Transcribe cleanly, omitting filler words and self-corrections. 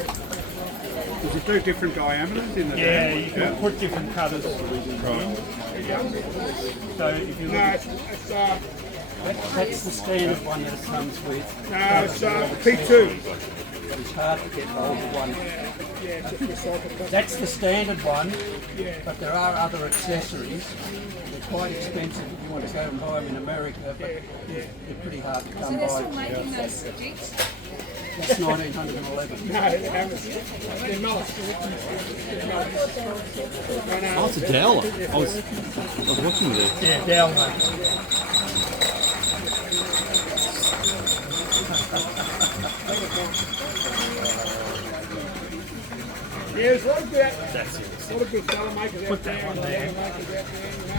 Does it do different diameters in the Yeah, you can put different cutters. Right. So if you look at That's the standard one that it comes with. No, it's P2. It's hard to get hold of one. That's the standard one, but there are other accessories. They're quite expensive if you want to go and buy them in America, but they're pretty hard to So come they're still by. making those jigs? That's 1911. Oh, it's a dowel. I was watching there. yeah, down one. Yeah, there's a lot of good, That's it. a lot of good fella makers out Put that there. one and a lot there. of makers out there.